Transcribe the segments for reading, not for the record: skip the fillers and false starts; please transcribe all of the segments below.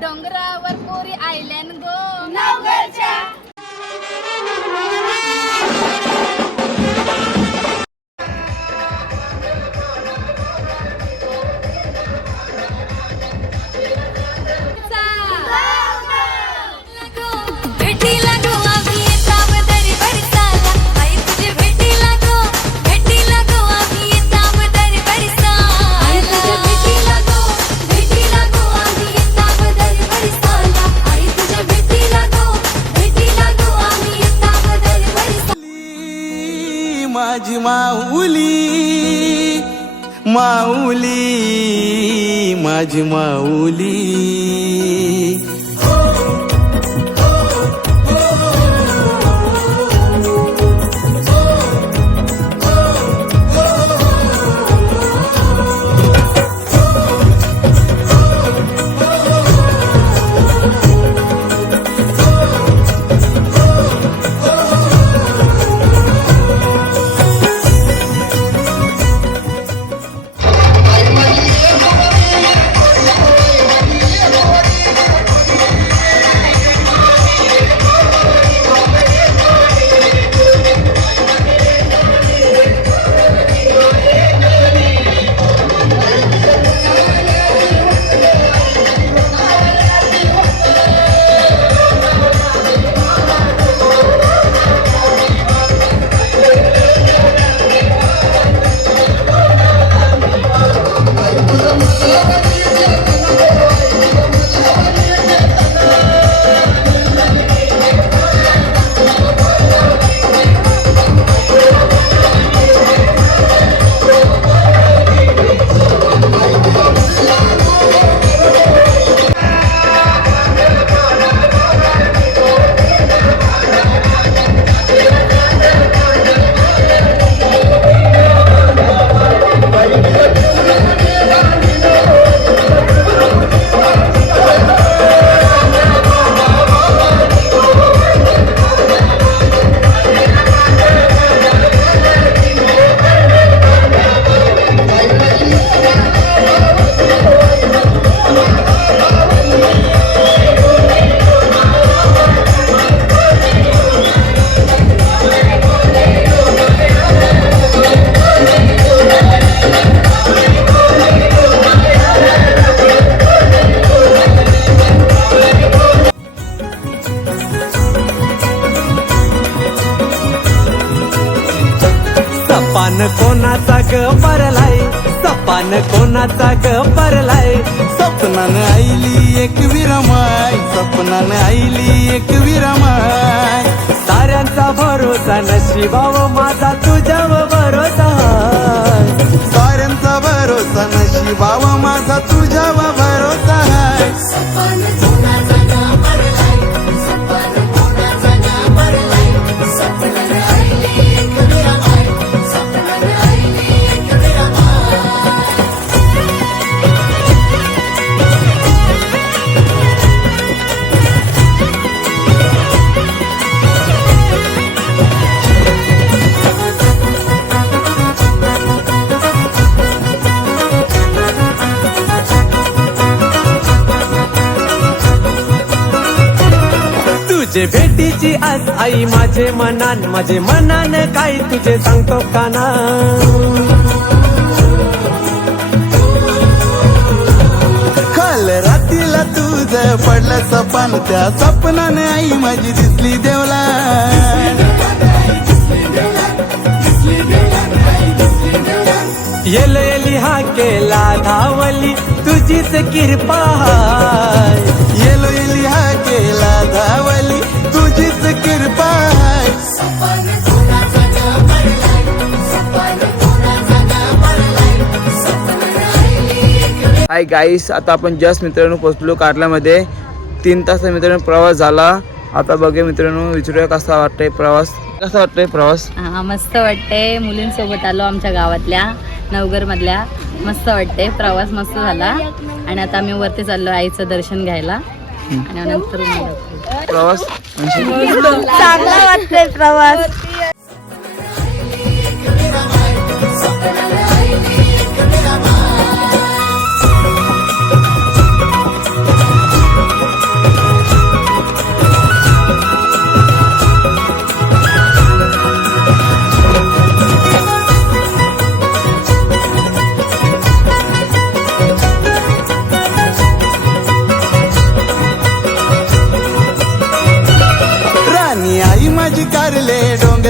डोंगरावर पोरी आयल्यान गो नवगरच्या माझी माऊली माऊली माझी माऊली सपान कोणाचा ग परलाय सपान कोणाचा ग परलाय सपनानं आईली एक विरमाय सपनानं आईली एक विरमाय साऱ्यांचा भरोसा नशिबाव माझा तुझ्यावर भरोसा साऱ्यांचा भरोसा नशिबावा माझा तुझ्यावर भरोसा आहे तुझे भेटीची आज आई माझे मनान काय तुझे सांगतो काना काल रात्रीला तुझं पडलं सपन त्या सपनाने आई माझी दिसली देवला येली हा केला धावली तुझीच कृपा येलो येली हा केला धावली तुझीच कृपा हाय गाईस, आता आपण जस्ट मित्रांनो पोहोचलो कार्ल्यामध्ये. 3 तास मित्रांनो प्रवास झाला. आता बघूया मित्रांनो, विचारूया कसा वाटतंय प्रवास. कसा वाटतंय प्रवास? मस्त वाटते. मुलींसोबत आलो आमच्या गावातल्या नवगर मधल्या. मस्त वाटते, प्रवास मस्त झाला. आणि आता आम्ही वरती चाललो आईचं दर्शन घ्यायला आणि नंतर प्रवास चांगला वाटतंय प्रवास.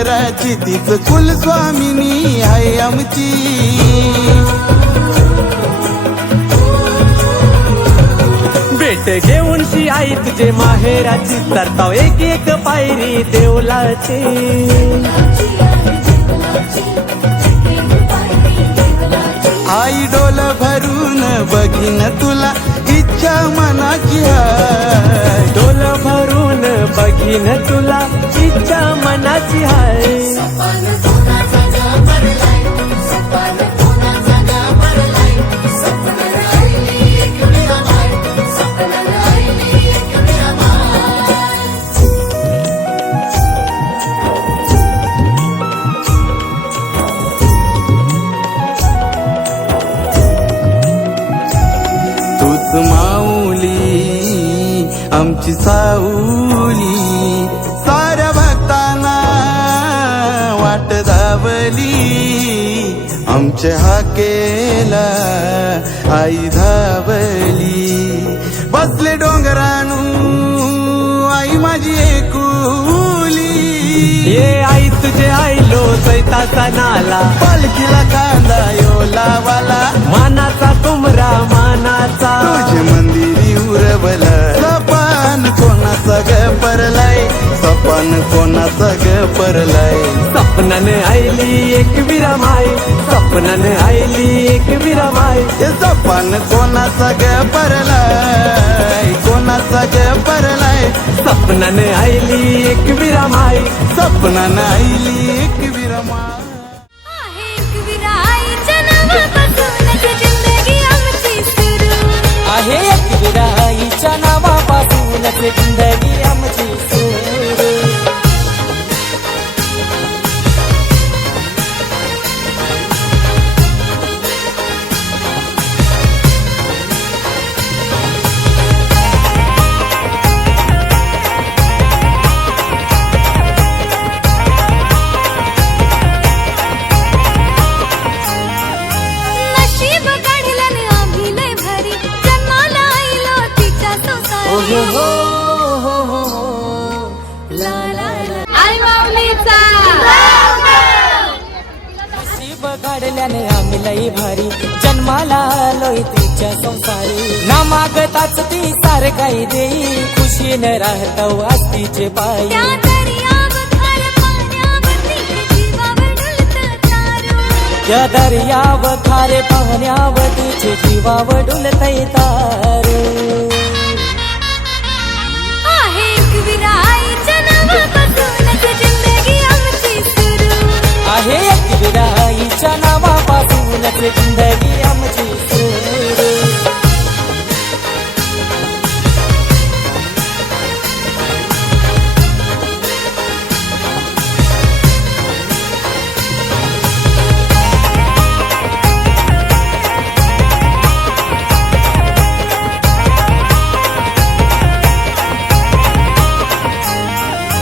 डोंगराची तीच कुलस्वामिनी आहे आमची. भेट घेऊनशी आई तुझे माहेराची, तरताव एक एक पायरी देवलाची. आई डोल भरून बघीन तुला इच्छा मनाची हाय. डोल भरून बघीन तुला इच्छा मनाची हाय. तूच माऊली आमची साऊली, साऱ्या भक्तांना वाट धावली. आमच्या हाकेला आई धावली. बसले डोंगरानू आई माझी एकुली. ये आई तुझे आईलो चैताचा नाला, पालखीला कांदा यो लावाला. मानाचा तुमरा मानाचा, तुझे मंदिरी उरवला. सपान कोणाचा ग परलाय, सपान कोणाचा ग परलाय. सपनान आईली एक विरमाई, सपनान आईली एक विरमाई. ते सपान कोणाचा ग परलाय, कोणाचा ग परलाय. सपनान आईली एक विरमाई, सपनान आईली एक विरमा. आहे एक विराईच्या नावापासूनच जिंदगी आमची सुरू. आहे एक विराईच्या नावापासूनच जिंदगी आमची सुरू. नशीब काढलं न आम्ही लय भारी, जन्माला आईलो तिच्या संसारी. ला ला ला. आई माऊलीचा नशीब काढल्याने आम्ही लई भारी, जन्माला आलोय तिच्या संसारी. ना मागताच ती सार काही देई, खुशीने राहतो आस्तीचे पायी. त्या दर्यावर खार पाण्यावर तिच्या जीवावर डुलतं तारू. या दर्याव खारे पाहण्यावर तिचे जीवावर डुलतय तारू. आहे एक विराईच्या नावापासूनच जिंदगी आमची सुरू. आहे एक विराईच्या नावापासूनच जिंदगी आमची सुरू.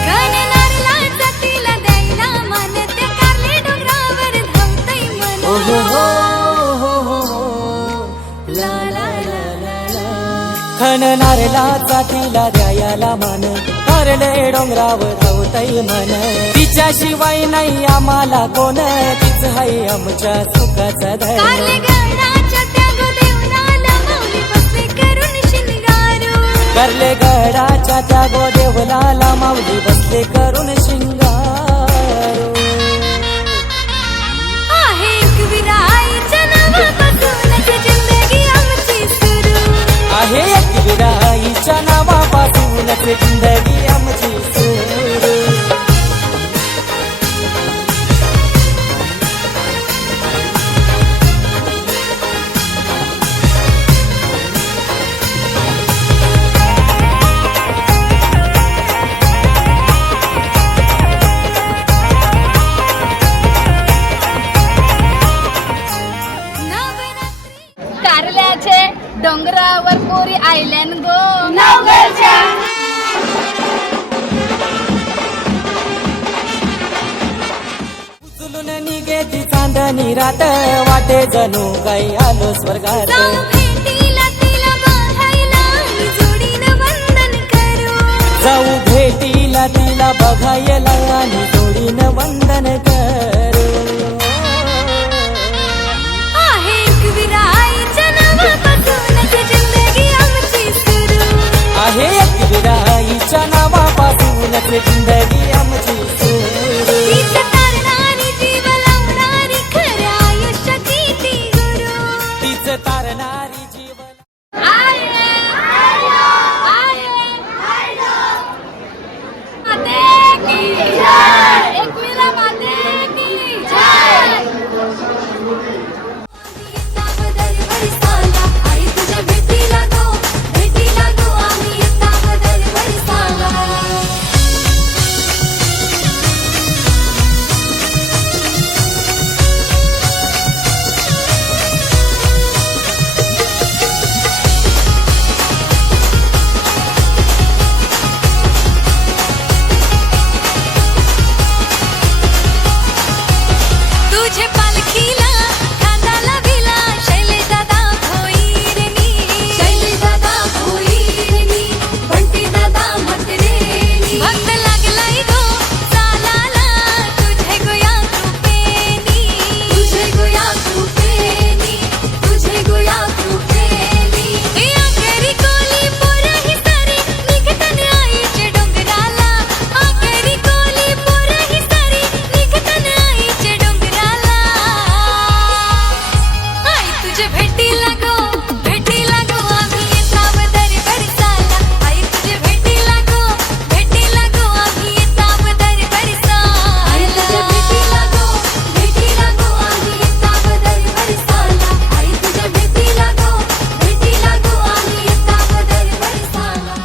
गणनारला जातीला द्यायला मान, ते कारले डोंगरावर धावतंय मन. ला ला ला ला ला. खणनारला जातीला द्यायला मान, कारले डोंगरावर धावतय मन. तिच्याशिवाय नाही आम्हाला कोण, तीच हाय आमच्या सुखाचा धन. कारले गडाच्या त्या गोदेवनाला माऊली बसले करून शिंगारू. करले गडाच्या त्या गोदेवलाला माऊली बसले करून शिंगारू. आहे एक विराईच्या नावापासूनच जिंदगी आमची सुरू. आहे एक विराईच्या नावापासूनच जिंदगी आमची सुरू. कारल्याचे डोंगरावर पोरी आयल्यान गो नवगरच्या. उचलून निघे ती चांदणी रात, वाटे जणू काही आलो स्वर्गात. जाऊ भेटीला तिला बघायला आणि जोडीनं वंदन करू. जाऊ भेटीला तिला बघायला आणि जोडी घेऊन वंदन करू आहे एकविराईच्या नावापासूनच जिंदगी आमची सुरू आहे एकविराईच्या नावापासूनच जिंदगी आमची सुरू तीच तारणारी जीव लावणारी खऱ्या आयुष्याची ती गुरु तीच तारणारी जीवन एकविरा माते की जय आई तुझ्या भेटीला गो आम्ही येताव दरबारी साला तुझे पालखीला खांदाला विला शैलेश दादा भोईरनी बंटी दादा म्हात्रेनी भक्त लागलाय गो चालाला तुझे गोया कृपेनी या घरी कोली पोरही सारी निघताना आईच्या डोंगराला आखेरी कोली पोरही सारी निघताना आईच्या डोंगराला आई तुझे भेटीला गो आम्ही येताव दरबारी साला आई तुझे भेटीला गो आम्ही येताव दरबारी साला आई तुझे भेटीला गो आम्ही येताव दरबारी साला आई तुझे भेटीला गो आम्ही येताव दरबारी साला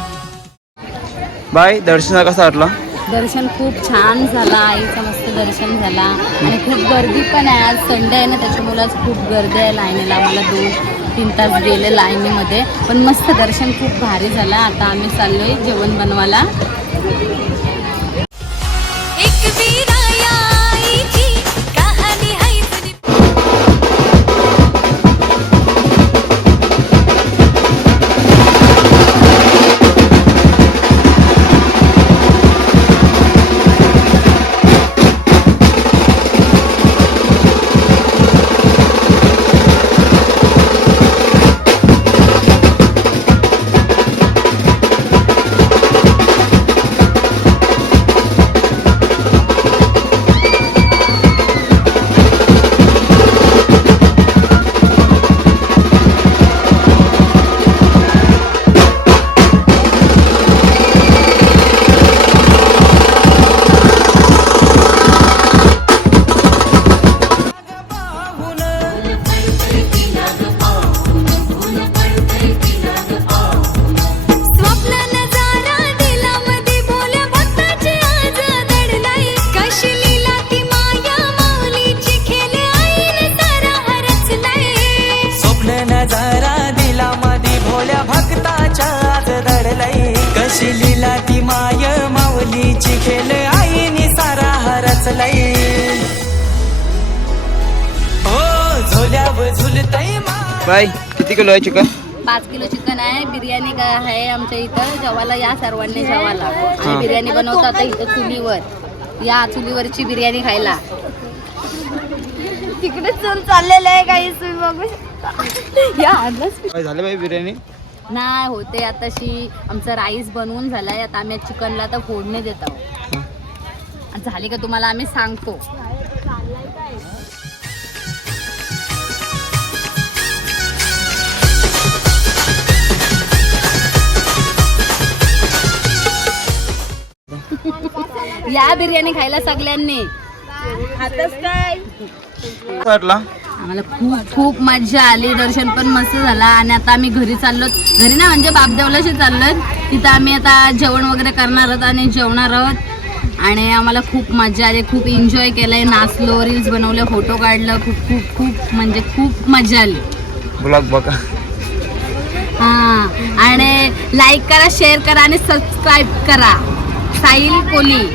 बाय, दर्शना कसा वाटला? दर्शन खूप छान झाला, आईचं मस्त दर्शन झाला आणि खूप गर्दी पण आहे. आज संडे आहे ना, त्याच्यामुळे आज खूप गर्दी आहे लाईनीला. आम्हाला 2-3 तास गेले लाईनीमध्ये, पण मस्त दर्शन खूप भारी झालं. आता आम्ही चाललोय जेवण बनवायला. एकविरा या आईची कहाणी है जुनी स्वप्न नजारा दिलामध्ये भोल्या भक्ताची आज दडलाई कशी लीला ती माया माऊलीची खेले आईने सारा हरचलाय स्वप्न नजारा दिला मधी भोल्या भक्ताच्या आज दडलई कशी लीला ती माय माऊलीची खेळ आईनी सारा हरचलई हो झोल्यावर झुलतई बाय, किती किलो आहे चिकन? 5 किलो चिकन आहे. बिर्याणी काय आहे आमच्या इथं. जेवायला या सर्वांनी जेवायला. आणि बिर्याणी बनवतो आता इथं चुलीवर. या चुलीवरची बिर्याणी खायला. तिकडे चूल चाललेलं आहे काही तुम्ही बघू शकता. या आजच काय झालं बाई बिर्याणी? नाही होते आताशी. आमचा राईस बनवून झालाय. आता आम्ही चिकनला आता फोडणी देत आहोत. झाली का तुम्हाला आम्ही सांगतो. या बिर्याणी खायला सगळ्यांनी. कसा वाटला? आम्हाला खूप खूप मजा आली. दर्शन पण मस्त झाला. आणि आता आम्ही घरी चाललो. घरी ना म्हणजे बापदेवलाशी चाललो. तिथं आम्ही आता जेवण वगैरे करणार आहोत आणि जेवणार आहोत. आणि आम्हाला खूप मजा आली. खूप एन्जॉय केलंय. नाचलो, रील्स बनवले, फोटो काढलं. खूप खूप खूप म्हणजे खूप मजा आली. ब्लॉग बघा. हां, आणि लाईक करा, शेअर करा आणि सबस्क्राईब करा. साहिल कोली.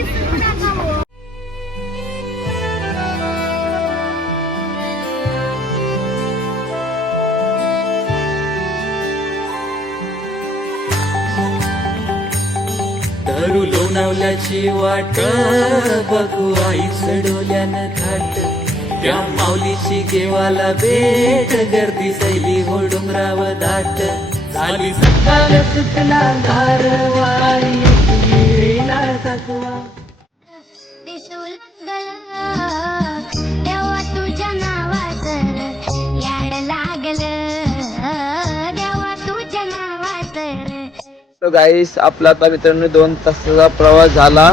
धरू लोणावल्याची वाट बघू आईच डोल्यानं थाट त्या माऊलीची देवाला भेट गर्दी सैली हो डोंगराव दाट झाली सकाळ सुटला धारवाई येईना थकवा दिसू लागला देवा तुझ्या नावाचं याड लागलं देवा तुझ्या नावाचं. तर गाईस आपला आता मित्रांनो 2 तासाचा प्रवास झाला.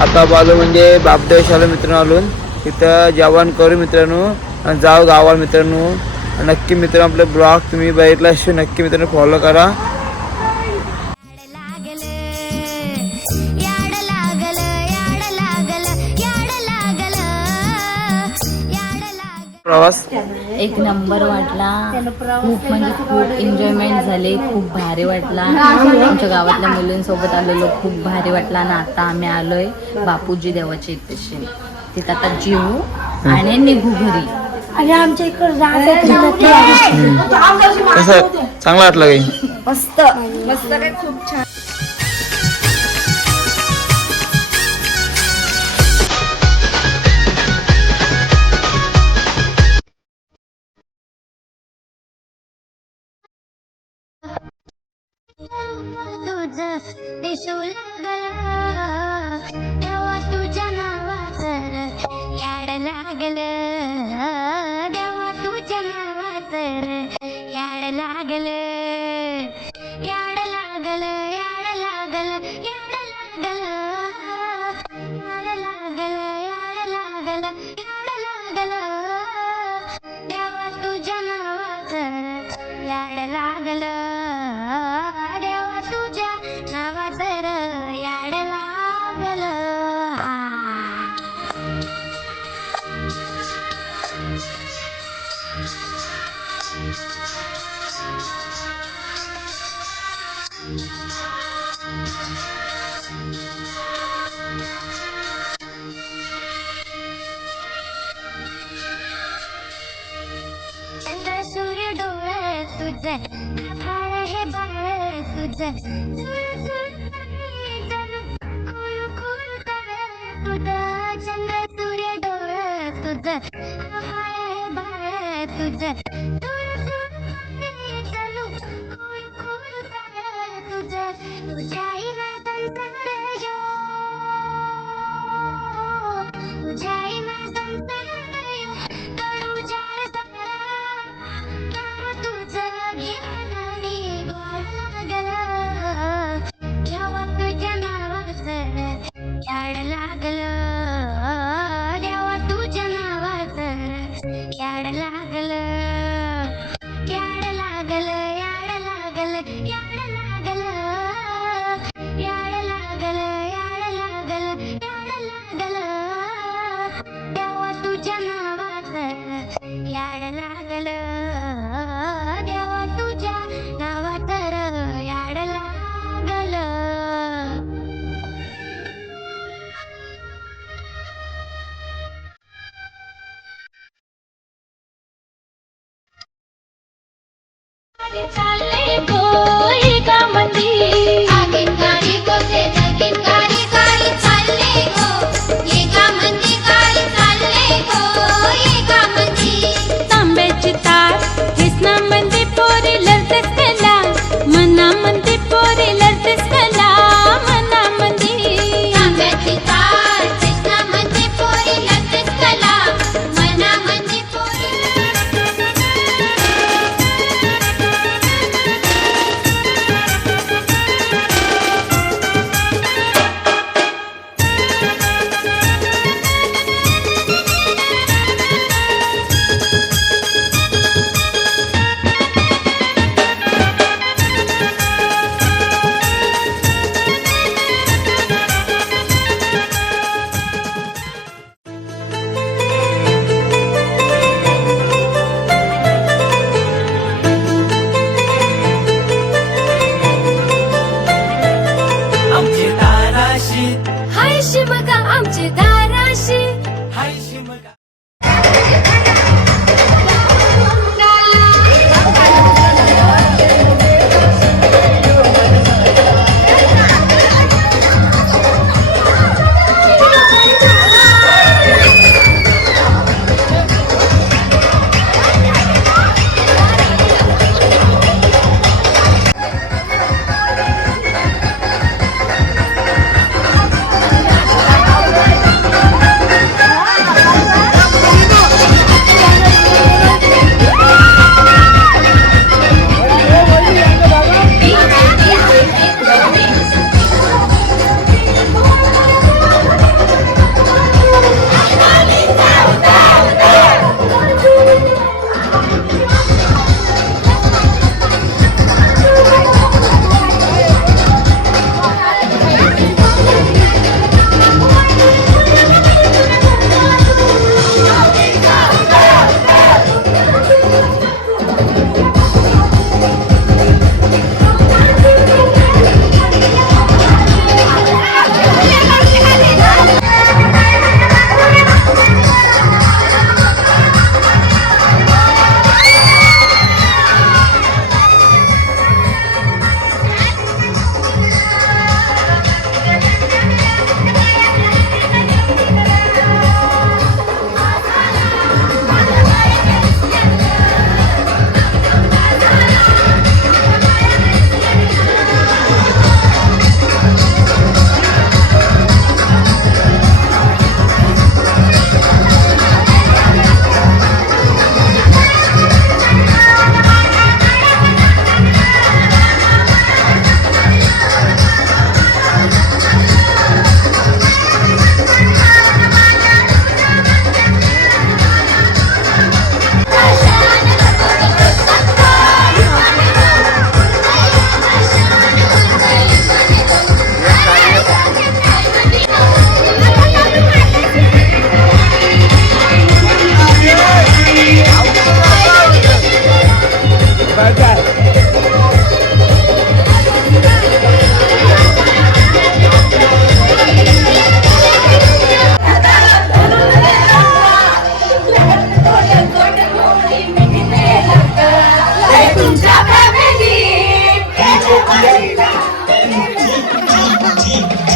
आता आलो म्हणजे बापदेव शाला मित्रांनो आलो. तिथं जेवण करू मित्रांनो आणि जाऊ गावाला मित्रांनो. नक्की मित्रांनो आपले ब्लॉग तुम्ही बघितला असेल नक्की मित्रांनो फॉलो करा. याड लागलं याड लागलं याड लागलं याड लागलं. प्रवास एक नंबर वाटला. खूप म्हणजे खूप एन्जॉयमेंट झाले. खूप भारी वाटला. आमच्या गावातल्या मुलींसोबत आलेलो खूप भारी वाटला. आणि आता आम्ही आलोय बापूजी देवाच्या इथे. तिथं आता जेवू आणि निघू घरी. आणि आमच्या इकडे कसं चांगलं वाटलं काही मस्त मस्त काय खूप छान. तुझं दिसू लागलं तेव्हा तुझ्या नावाचं याड लागलं देवा तुझ्या नावाचं याड लागलं याड लागलं याड लागलं याड लागलं याड लागलं याड लागलं याड लागलं देवा तुझ्या नावाचं याड लागलं देवा तुझ्या नावाचं याड लागलं. चंद्र सूर्य डोळे तुझं आभाळ हे बाळ तुझं चंद्र सूर्य डोळे तुझं आभाळ हे बाळ तुझं तुझ्या याड लागलं देवा तुझ्या नावाचं याड लागलं याड लागलं याड लागलं याड लागलं याड लागलं माझी